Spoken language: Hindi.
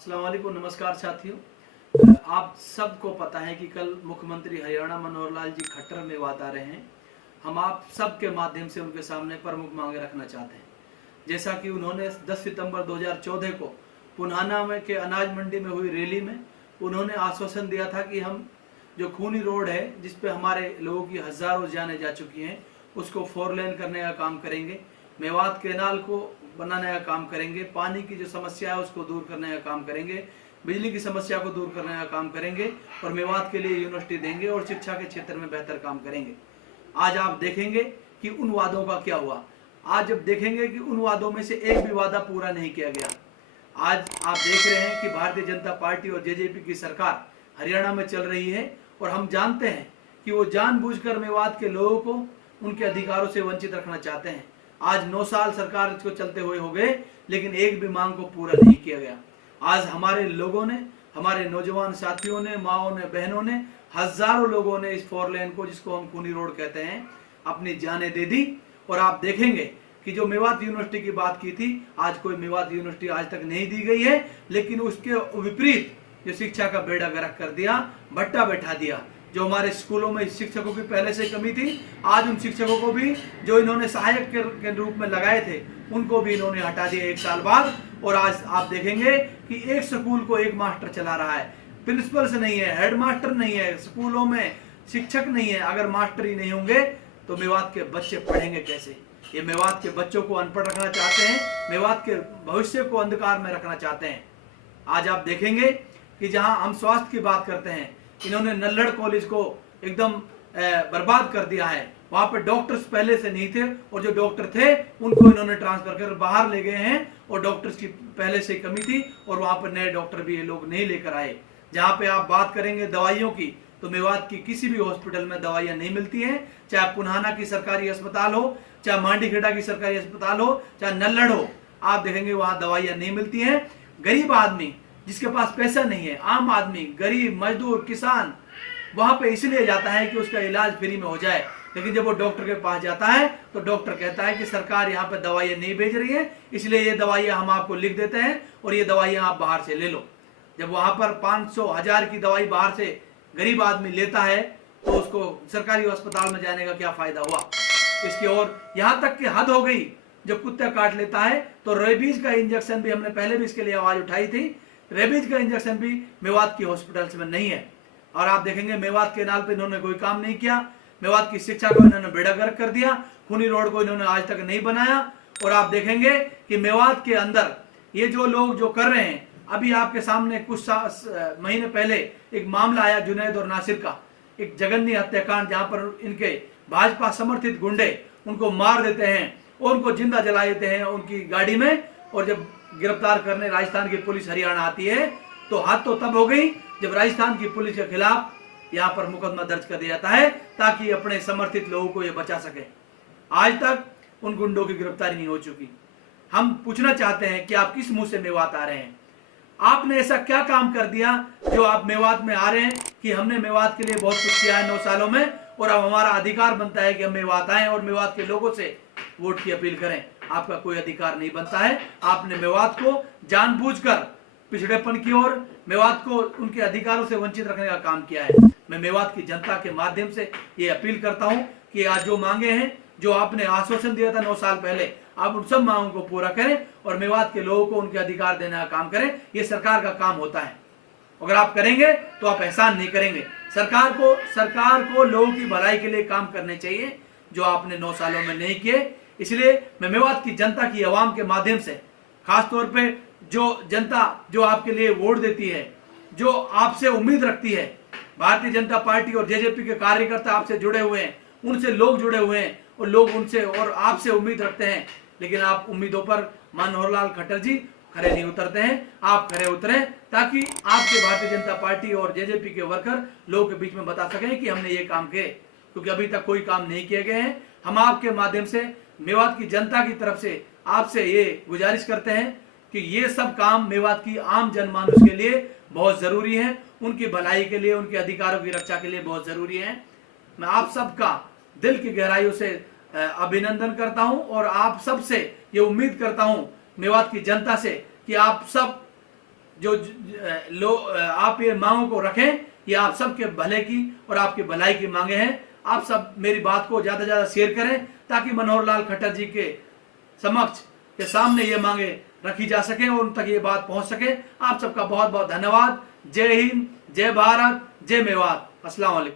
अस्सलाम वालेकुम, नमस्कार साथियों। आप सबको पता है कि कल मुख्यमंत्री हरियाणा मनोहर लाल जी खट्टर मेवात आ रहे हैं। हम आप सबके माध्यम से उनके सामने प्रमुख मांगे रखना चाहते हैं। जैसा कि उन्होंने 10 सितंबर 2014 को पुन्हाना में के अनाज मंडी में हुई रैली में उन्होंने आश्वासन दिया था कि हम जो खूनी रोड है जिस पे हमारे लोगों की हज़ारों जानें जा चुकी हैं उसको 4 लेन करने का काम करेंगे, मेवात कैनाल को बनाने का काम करेंगे, पानी की जो समस्या है उसको दूर करने का काम करेंगे, बिजली की समस्या को दूर करने का काम करेंगे और मेवात के लिए यूनिवर्सिटी देंगे और शिक्षा के क्षेत्र में बेहतर काम करेंगे। आज आप देखेंगे कि उन वादों का क्या हुआ। आज जब देखेंगे कि उन वादों में से एक भी वादा पूरा नहीं किया गया। आज आप देख रहे हैं कि भारतीय जनता पार्टी और जेजेपी की सरकार हरियाणा में चल रही है और हम जानते हैं कि वो जानबूझकर मेवात के लोगों को उनके अधिकारों से वंचित रखना चाहते हैं। आज 9 साल सरकार इसको चलते हुए हो गए लेकिन एक भी मांग को पूरा नहीं किया गया। आज हमारे लोगों ने, हमारे नौजवान साथियों ने, माओ ने, बहनों ने, हजारों लोगों ने इस 4 लेन को, जिसको हम खूनी रोड कहते हैं, अपनी जानें दे दी। और आप देखेंगे कि जो मेवात यूनिवर्सिटी की बात की थी, आज कोई मेवात यूनिवर्सिटी आज तक नहीं दी गई है, लेकिन उसके विपरीत जो शिक्षा का बेड़ा गर्क कर दिया, भट्टा बैठा दिया। जो हमारे स्कूलों में शिक्षकों की पहले से कमी थी, आज उन शिक्षकों को भी जो इन्होंने सहायक के रूप में लगाए थे उनको भी इन्होंने हटा दिया 1 साल बाद। और आज आप देखेंगे कि एक स्कूल को एक मास्टर चला रहा है, प्रिंसिपल से नहीं है, हेड मास्टर नहीं है, स्कूलों में शिक्षक नहीं है। अगर मास्टर ही नहीं होंगे तो मेवात के बच्चे पढ़ेंगे कैसे? ये मेवात के बच्चों को अनपढ़ रखना चाहते हैं, मेवात के भविष्य को अंधकार में रखना चाहते हैं। आज आप देखेंगे कि जहां हम स्वास्थ्य की बात करते हैं, इन्होंने नल्लड़ कॉलेज को एकदम बर्बाद कर दिया है। वहां पे डॉक्टर्स पहले से नहीं थे और जो डॉक्टर थे उनको इन्होंने ट्रांसफर कर बाहर ले गए हैं और डॉक्टर्स की पहले से कमी थी और वहां पर नए डॉक्टर भी ये लोग नहीं लेकर आए। जहां पे आप बात करेंगे दवाइयों की, तो मेवात की किसी भी हॉस्पिटल में दवाइयां नहीं मिलती हैं, चाहे पुन्हाना की सरकारी अस्पताल हो, चाहे मांडीखेड़ा की सरकारी अस्पताल हो, चाहे नल्लड़ हो, आप देखेंगे वहां दवाइयां नहीं मिलती हैं। गरीब आदमी जिसके पास पैसा नहीं है, आम आदमी, गरीब, मजदूर, किसान वहां पे इसलिए जाता है कि उसका इलाज फ्री में हो जाए। लेकिन जब वो डॉक्टर के पास जाता है तो डॉक्टर कहता है कि सरकार यहाँ पे दवाइयाँ नहीं भेज रही है, इसलिए ये दवाइयाँ हम आपको लिख देते हैं और ये दवाइयाँ आप बाहर से ले लो। जब वहां पर 500, 1000 की दवाई बाहर से गरीब आदमी लेता है तो उसको सरकारी अस्पताल में जाने का क्या फायदा हुआ? इसकी और यहाँ तक कि हद हो गई, जब कुत्ता काट लेता है तो रेबीज का इंजेक्शन भी, हमने पहले भी इसके लिए आवाज उठाई थी, रेबीज का इंजेक्शन भी मेवात की हॉस्पिटल्स में नहीं है। और आप देखेंगे मेवात कैनाल पे इन्होंने कोई काम नहीं किया, मेवात की शिक्षा को इन्होंने बेड़ा गर्क कर दिया, खूनी रोड को इन्होंने आज तक नहीं बनाया। और आप देखेंगे कि मेवात के अंदर ये जो लोग जो कर रहे हैं, अभी आपके सामने कुछ महीने पहले एक मामला आया जुनैद और नासिर का, एक जघन्य हत्याकांड, जहां पर इनके भाजपा समर्थित गुंडे उनको मार देते हैं और उनको जिंदा जला देते हैं उनकी गाड़ी में। और जब गिरफ्तार करने राजस्थान की पुलिस हरियाणा आती है तो हद तो तब हो गई जब राजस्थान की पुलिस के खिलाफ यहाँ पर मुकदमा दर्ज कर दिया जाता है ताकि अपने समर्थित लोगों को ये बचा सके। आज तक उन गुंडों की गिरफ्तारी नहीं हो चुकी। हम पूछना चाहते हैं कि आप किस मुंह से मेवात आ रहे हैं? आपने ऐसा क्या काम कर दिया जो आप मेवात में आ रहे हैं कि हमने मेवात के लिए बहुत कुछ किया है 9 सालों में और अब हमारा अधिकार बनता है कि हम मेवात आए और मेवात के लोगों से वोट की अपील करें? आपका कोई अधिकार नहीं बनता है। आपने मेवात को जानबूझकर पिछड़ेपन की ओर, मेवात को उनके अधिकारों से वंचित रखने का काम किया है। मैं मेवात की जनता के माध्यम से ये अपील करता हूं कि आज जो मांगे हैं, जो आपने आश्वासन दिया था 9 साल पहले, आप उन सब मांगों को पूरा करें और मेवात के लोगों को उनके अधिकार देने का काम करें। ये सरकार का काम होता है। अगर आप करेंगे तो आप एहसान नहीं करेंगे। सरकार को लोगों की भलाई के लिए काम करने चाहिए, जो आपने 9 सालों में नहीं किए। इसलिए मैं मेवात की जनता की, आवाम के माध्यम से, खासतौर पे जो जनता जो आपके लिए वोट देती है, जो आपसे उम्मीद रखती है, भारतीय जनता पार्टी और जेजेपी के कार्यकर्ता आपसे जुड़े हुए हैं, उनसे लोग जुड़े हुए हैं और लोग उनसे और आपसे उम्मीद रखते हैं, लेकिन आप उम्मीदों पर मनोहर लाल खट्टर जी खड़े नहीं उतरते हैं। आप खड़े उतरें ताकि आपके भारतीय जनता पार्टी और जेजेपी के वर्कर लोगों के बीच में बता सकें कि हमने ये काम किए, क्योंकि अभी तक कोई काम नहीं किए गए हैं। हम आपके माध्यम से मेवात की जनता की तरफ से आपसे ये गुजारिश करते हैं कि ये सब काम मेवात की आम जनमानस के लिए बहुत जरूरी है, उनकी भलाई के लिए, उनके अधिकारों की रक्षा के लिए बहुत जरूरी है। मैं आप सबका दिल की गहराइयों से अभिनंदन करता हूं और आप सबसे ये उम्मीद करता हूं, मेवात की जनता से, कि आप सब जो आप ये मांगों को रखें, ये आप सबके भले की और आपकी भलाई की मांगे हैं। आप सब मेरी बात को ज्यादा से ज्यादा शेयर करें ताकि मनोहर लाल खट्टर जी के समक्ष के सामने ये मांगे रखी जा सके और उन तक ये बात पहुंच सके। आप सबका बहुत बहुत धन्यवाद। जय हिंद, जय भारत, जय मेवात। अस्सलाम वालेकुम।